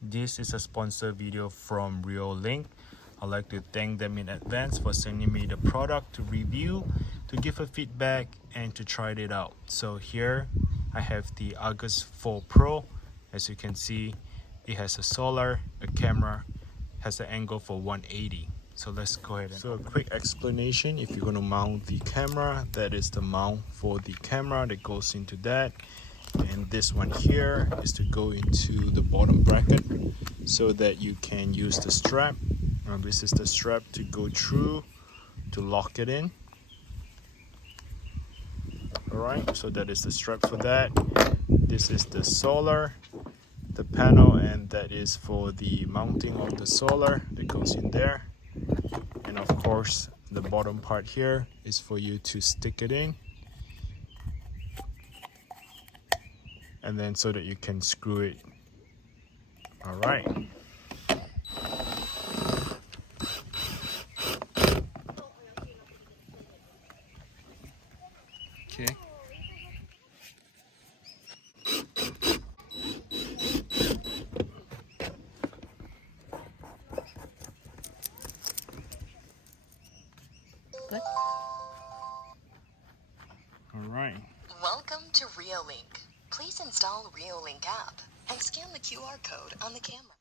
This is a sponsored video from Reolink. I'd like to thank them in advance for sending me the product to review, to give a feedback, and to try it out. So here I have the August 4 Pro. As you can see, it has a solar, a camera, has an angle for 180. So let's go ahead and a quick explanation. If you're going to mount the camera, that is the mount for the camera that goes into that. And this one here is to go into the bottom bracket so that you can use the strap. This is the strap to go through to lock it in. Alright, so that is the strap for that. This is the solar, the panel, and that is for the mounting of the solar that goes in there. And of course, the bottom part here is for you to stick it in. And then so that you can screw it. Alright. Okay. Alright. Welcome to Reolink. Please install Reolink app and scan the QR code on the camera.